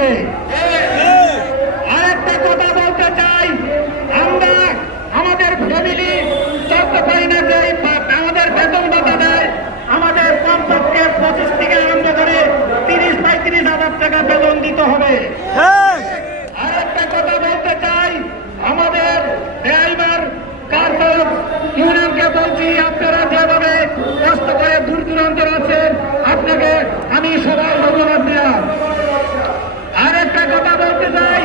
দিতে আরেকটা কথা বলতে চাই, আমরা আমাদের ফ্যামিলি আমাদের বেতন দেয়। আমাদের পঁচিশ থেকে হাজার টাকা বেতন দিতে হবে আরেকটা কথা বলতে চাই আমাদের ড্রাইভার কার ইউনিয়নকে বলছি আপনারা যেভাবে কষ্ট করে দূর দূরান্তের আছেন আপনাকে আমি সবাই ধন্যবাদ দিলাম আরেকটা কথা বলতে চাই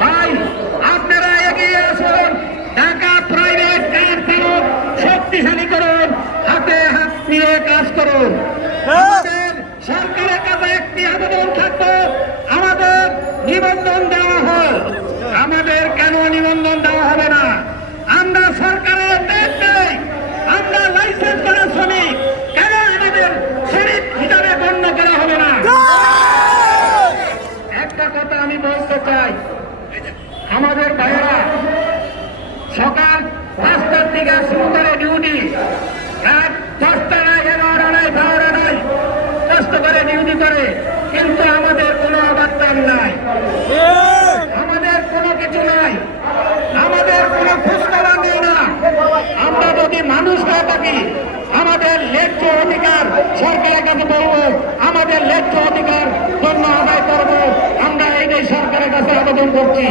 ভাই আপনারা এগিয়ে আসুন ঢাকা প্রাইভেট কার চালক শক্তিশালী করুন হাতে হাত নিয়ে কাজ করুন। আমাদের সরকারের কাছে একটি আবেদন আমাদের নিবন্ধন দেওয়া হোক আমাদের কেন নিবন্ধন দেওয়া হবে না? আমরা সরকারের নেই আমরা লাইসেন্স করা শ্রমিক। কেন আমাদের শ্রমিক হিসাবে গণ্য করা হবে না? একটা কথা আমি বলতে চাই। আমাদের ভাইয়েরা সকাল পাঁচটার থেকে শুরু করে করে কিন্তু আমাদের কোনো অবদান নাই। আমাদের কোনো কিছু নাই। আমাদের কোনো খোঁজখবর নেই না। আমরা যদি মানুষ হয়ে থাকি, আমাদের ন্যায্য অধিকার সরকারের কাছে বলব আমাদের ন্যায্য অধিকার জন্য আদায় করব। আমরা এইটাই সরকারের কাছে আবেদন করছি।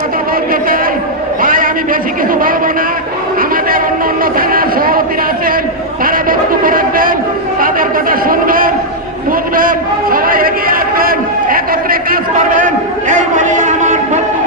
কথা বলতে চাই, ভাই, আমি বেশি কিছু বলব না। আমাদের অন্য অন্য থানার সভাপতিরা আছেন। ক্ষেত্রে কাজ করবেন। এই